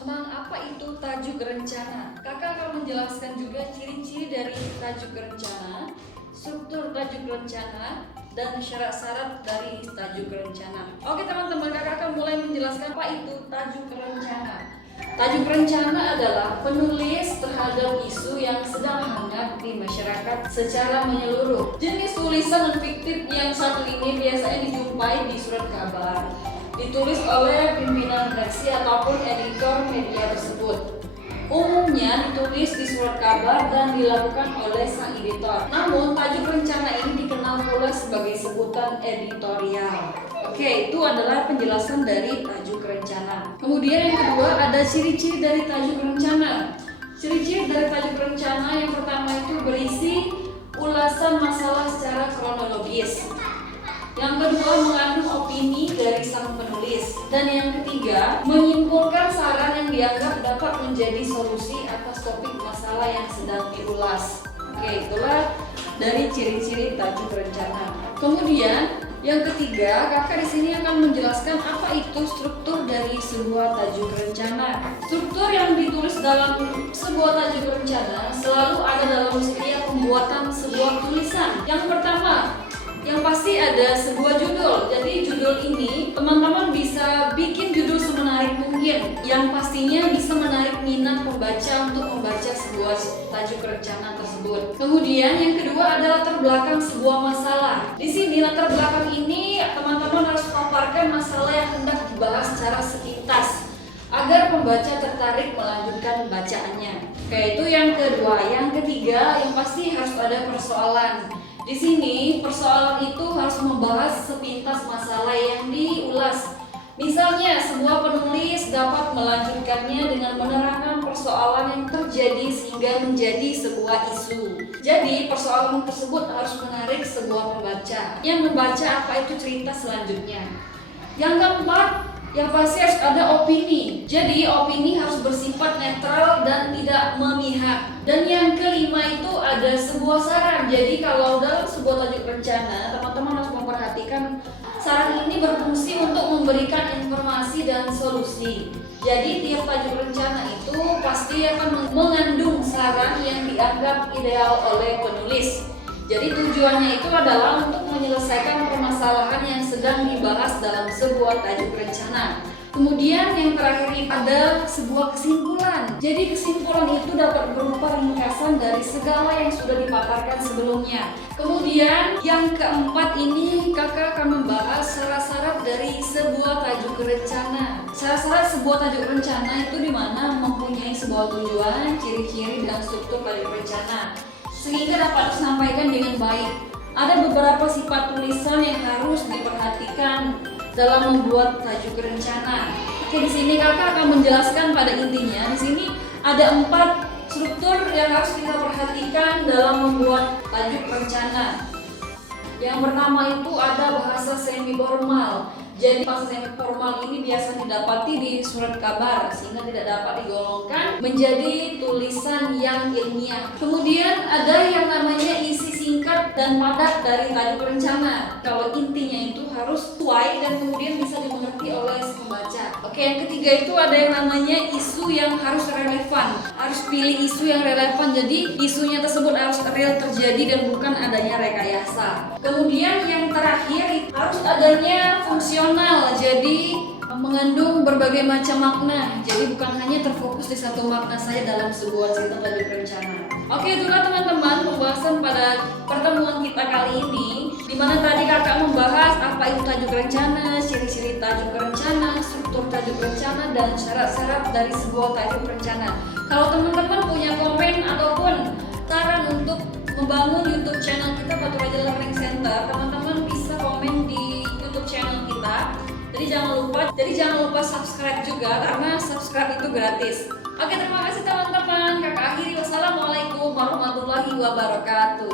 tentang apa itu tajuk rencana. Kakak akan menjelaskan juga ciri-ciri dari tajuk rencana, struktur tajuk rencana, dan syarat-syarat dari tajuk rencana. Oke teman-teman, kakak akan mulai menjelaskan apa itu tajuk rencana. Tajuk rencana adalah penulis terhadap isu yang sedang hangat di masyarakat secara menyeluruh. Jenis tulisan non fiktif yang satu ini biasanya dijumpai di surat kabar, ditulis oleh pimpinan redaksi ataupun editor media tersebut. Umumnya ditulis di surat kabar dan dilakukan oleh sang editor. Namun, tajuk rencana ini dikenal pula sebagai sebutan editorial. Oke, itu adalah penjelasan dari tajuk rencana. Kemudian yang kedua ada ciri-ciri dari tajuk rencana. Ciri-ciri dari tajuk rencana yang pertama itu berisi ulasan masalah secara kronologis. Yang kedua mengandung opini dari sang penulis. Dan yang ketiga menyimpulkan saran yang dianggap dapat menjadi solusi atas topik masalah yang sedang diulas. Oke, itulah dari ciri-ciri tajuk rencana. Kemudian yang ketiga, kakak di sini akan menjelaskan apa itu struktur dari sebuah tajuk rencana. Struktur yang ditulis dalam sebuah tajuk rencana selalu ada dalam setiap pembuatan sebuah tulisan. Yang pertama, yang pasti ada sebuah judul. Jadi judul ini teman-teman bisa bikin judul semenarik mungkin, yang pastinya bisa menarik minat pembaca untuk membaca sebuah tajuk rencana tersebut. Kemudian yang kedua adalah latar belakang sebuah masalah. Di sini latar belakang ini teman-teman harus paparkan masalah yang hendak dibahas secara sepintas agar pembaca tertarik melanjutkan bacaannya. Oke, itu yang kedua. Yang ketiga yang pasti harus ada persoalan. Di sini persoalan itu harus membahas sepintas masalah yang diulas. Misalnya sebuah penulis dapat melanjutkannya dengan menerangkan persoalan yang terjadi sehingga menjadi sebuah isu. Jadi persoalan tersebut harus menarik sebuah pembaca yang membaca apa itu cerita selanjutnya. Yang keempat, yang pasti harus ada opini. Jadi opini harus bersifat netral dan tidak memihak. Dan yang kelima itu ada sebuah saran. Jadi kalau dalam sebuah tajuk rencana, teman-teman harus memperhatikan saran ini berfungsi untuk memberikan informasi dan solusi. Jadi tiap tajuk rencana itu pasti akan mengandung saran yang dianggap ideal oleh penulis. Jadi tujuannya itu adalah untuk menyelesaikan permasalahan yang sedang dibahas dalam sebuah tajuk rencana. Kemudian yang terakhir ada sebuah kesimpulan. Jadi kesimpulan itu dapat berupa ringkasan dari segala yang sudah dipaparkan sebelumnya. Kemudian yang keempat ini kakak akan membahas syarat-syarat dari sebuah tajuk rencana. Syarat-syarat sebuah tajuk rencana itu dimana mempunyai sebuah tujuan, ciri-ciri dan struktur tajuk rencana, sehingga dapat disampaikan dengan baik. Ada beberapa sifat tulisan yang harus diperhatikan dalam membuat tajuk rencana. Oke, di sini kakak akan menjelaskan pada intinya. Di sini ada 4 struktur yang harus kita perhatikan dalam membuat tajuk rencana. Yang pertama itu ada bahasa semi formal. Jadi bahasa semi formal ini biasa didapati di surat kabar sehingga tidak dapat digolongkan menjadi tulisan yang ilmiah. Kemudian ada yang namanya isi singkat dan padat dari tajuk rencana. Kalau intinya itu harus sesuai dan kemudian bisa dimengerti oleh pembaca. Oke, yang ketiga itu ada yang namanya isu yang harus relevan. Harus pilih isu yang relevan. Jadi isunya tersebut harus real terjadi dan bukan adanya rekayasa. Kemudian yang terakhir harus adanya fungsional, jadi mengandung berbagai macam makna. Jadi bukan hanya terfokus di satu makna saja dalam sebuah cerita tajuk rencana. Oke, itulah teman-teman pembahasan pada pertemuan kita kali ini, di mana tadi kakak membahas apa itu tajuk rencana, ciri-ciri tajuk rencana, struktur tajuk rencana, dan syarat-syarat dari sebuah tajuk rencana. Kalau teman-teman punya komen ataupun saran untuk membangun YouTube channel kita Batu Raja Learning Center, teman-teman bisa komen di YouTube channel kita. Jadi jangan lupa subscribe juga karena subscribe itu gratis. Oke, terima kasih teman-teman. Kakak akhiri, wassalamualaikum warahmatullahi wabarakatuh.